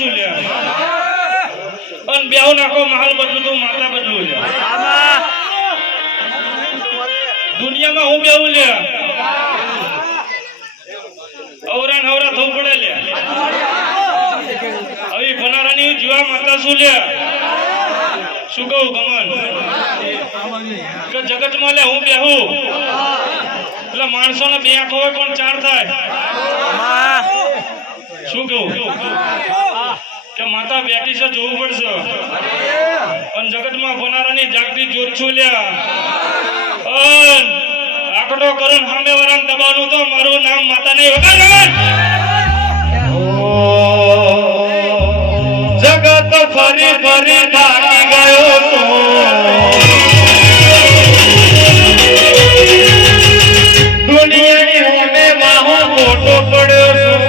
છું લે અન બેહુ નાખો મહાલ બદલું તો માતા બદલું લે દુનિયામાં હું બેહુ લે અવરા નવરા થવું પડે લે હવે બનારાની જીવા માતા શું લે શું કહું ગમન કે જગતમાં લે હું બેહુ એટલે માણસોને બે આંખો હોય પણ ચાર થાય શું કહું કે માતા બેઠી છે જોવું પડશે અને જગતમાં બનારાની જાગતી જોત છું લ્યા આકડો કરું સામે વરાન દબાવનું તો મારું નામ માતા નહીં વગર જગત ફરી ફરી થાકી ગયો દુનિયાની હોમે માહો મોટો પડ્યો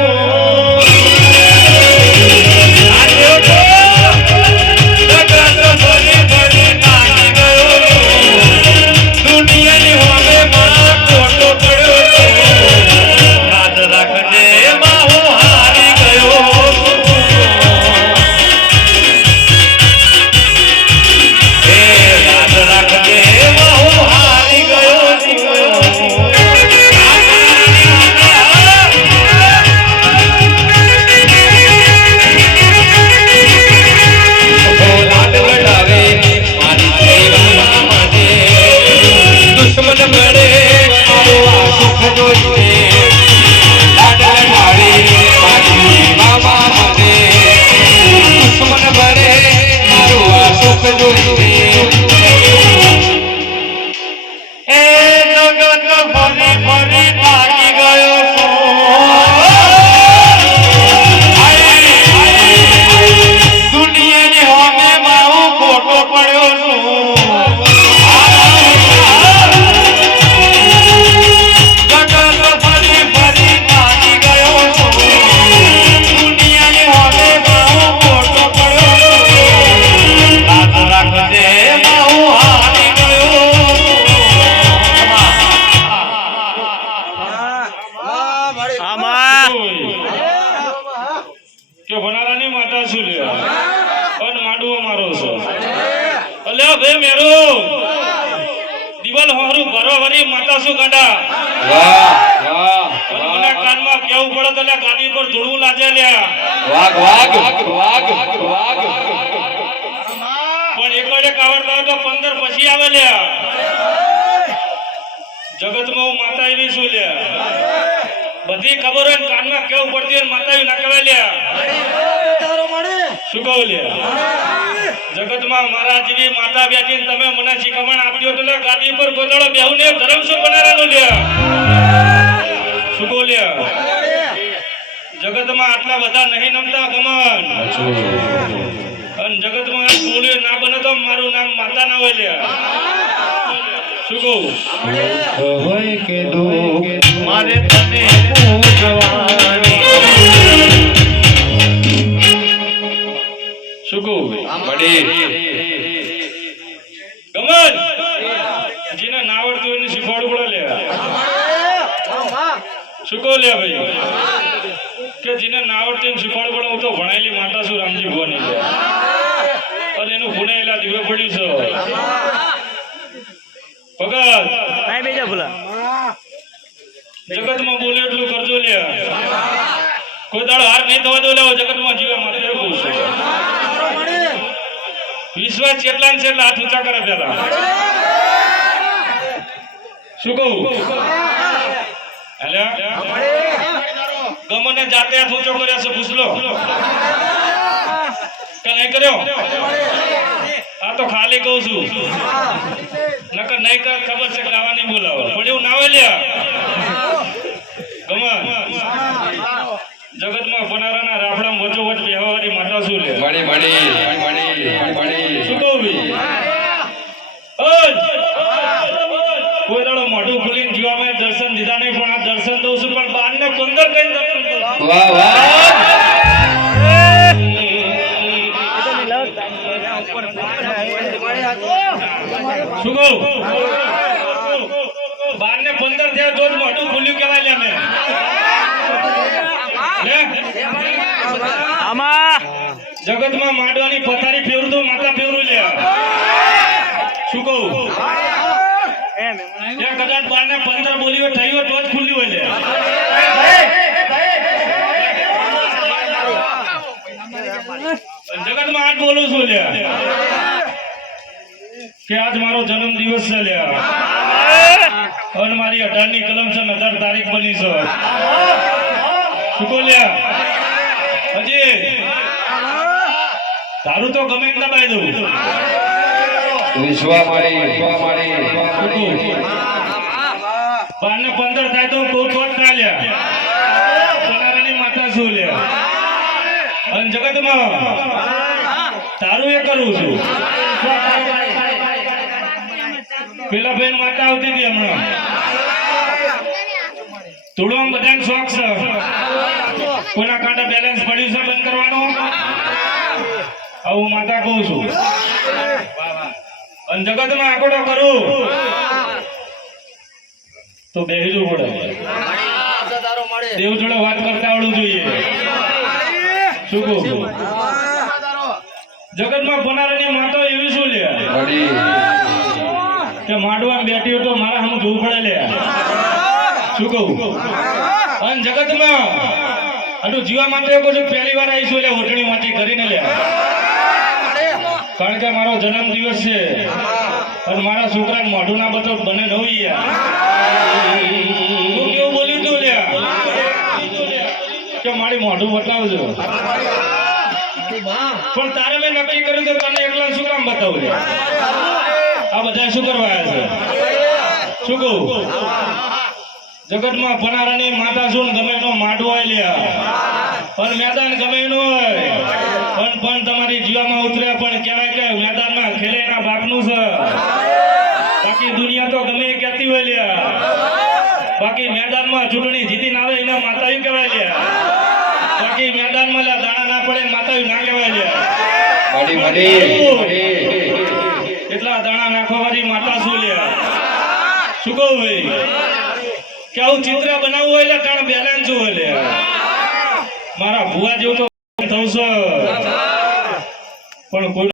કે બનારાની માતા શું લે પણ માંડવો મારો છો અલ્યા ભાઈ મેરો દિવાલ હોરું ભરવારી માતા શું ગાડા વાહ વાહ મને કાનમાં કેવું પડે તો ગાડી પર ધૂળવું લાજે લ્યા વાગ વાગ વાગ વાગ પણ એકડે કાવડતા તો 15 પછી આવે લ્યા જગતમાં હું માતા એવી શું લ્યા બધી ખબર હોય કાનમાં કેવું પડતી હોય માતા ના કહેવાય લ્યા શું કહું લ્યા જગતમાં મારા જેવી માતા બેઠી તમે મને શીખમણ આપ્યો તો ગાદી પર ગોદડો બેહુ ને ધર્મ શું બનારાનો લ્યા શું કહું લ્યા જગતમાં આટલા બધા નહીં નમતા ગમન અને જગતમાં બોલ્યો ના બને તો મારું નામ માતા ના હોય લ્યા શું કહું હોય કે દુઃખ મારે તને પૂજવાની શું કહું બડી ગમન જેને ના આવડતું એને શીખવાડવું પડે લે શું કહું લે ભાઈ કે જેને ના આવડતું એને શીખવાડવું પડે હું તો ભણાયેલી માતા છું રામજી ભવાની લે અને એનું ભુણાયેલા દીવે પડ્યું છે ભગત કાઈ બેજા ભૂલા જગતમાં બોલે એટલું કરજો લે કોઈ દાડો હાર નહીં થવા દો લેવો જગતમાં જીવા માટે એવું છે વિશ્વાસ કેટલા ને કેટલા હાથ ઊંચા કરે પેલા શું કહું ગમને જાતે હાથ ઊંચો કર્યા છે પૂછલો કે નહીં કર્યો આ તો ખાલી કહું છું નકર નહીં કર ખબર છે ગાવા નહીં બોલાવો પણ એવું ના હોય લ્યા ગમન જગતમાં બનારાના રાફડામાં વચ્ચો વચ્ચ બેહવાવાળી માતા શું લે મળી શું કહું કોઈ દાડો મોઢું ખોલીને જીવામાં દર્શન દીધા નહીં પણ આ દર્શન દઉં છું પણ 12 ને 15 કઈ દર્શન દઉં વાહ વાહ શું કહું 12 ને 15 થયા તો જ મોઢું ખોલ્યું કહેવાય લે અમે આમાં જગતમાં માંડવાની પથારી ફેરવું તો માતા ફેરવું લે શું કહું ત્યાં કદાચ 12 ને 15 બોલીઓ થઈ હોય તો જ ખુલ્લી હોય લે જગતમાં આજ બોલું છું લે કે આજ મારો જન્મ દિવસ છે લે અને મારી 18 ની કલમ છે 18 તારીખ બની છે શું કહું લે હજી તારું તો ગમે એટલા દબાઈ દઉં વિશ્વા મારી 12 ને 15 થાય તો બહુ થોડ ચાલ્યા સોનારાની માતા શું લે અને જગતમાં તારું એ કરું છું પેલા બેન માતા આવતી હતી હમણાં થોડું બધાને શોખ છે કોના કાંટા બેલેન્સ પડ્યું છે બંધ કરવાનું આવું માતા કહું છું અને જગતમાં આંકડો કરું તો બેહજું પડે દેવ જોડે વાત કરતા આવડવું જોઈએ શું કહું જગતમાં બનારાની માતો એવી શું લે કે માંડવા બેઠી તો મારા હમ જોવું પડે લે શું કહું અને જગતમાં આટલું જીવા માટે કહું પહેલી વાર આવીશું લે ઓટણી માંથી કરીને લે કારણ કે મારો જન્મ દિવસ છે અને મારા છોકરાને મોઢું ના બતો બને ન હોય કેવું બોલ્યું તું લે કે મારી મોઢું બતાવજો પણ તારે મેં નક્કી કર્યું તો તને એકલા શું કામ બતાવું આ બધા શું કરવા આવ્યા છે શું કહું જગતમાં પનારાની માતા શું ગમે એનો માડવો લ્યા પણ મેદાન ગમે એનું હોય પણ તમારી જીવામાં ઉતરે પણ કહેવાય કે મેદાનમાં ખેલે એના બાપનું છે બાકી દુનિયા તો ગમે એ કહેતી હોય લ્યા બાકી મેદાનમાં ચૂંટણી જીતીને આવે એના માતાયું કહેવાય લ્યા બાકી મેદાનમાં દાણા ના પડે માતાયું ના કહેવાય લ્યા એટલા દાણા નાખવાવાળી માતા શું લ્યા શું કહું ભાઈ કે આવું ચિત્ર બનાવવું હોય એટલે તાણ બેલેન્સ હોય લે મારા ભુવા જેવું તો થવું છે પણ કોઈ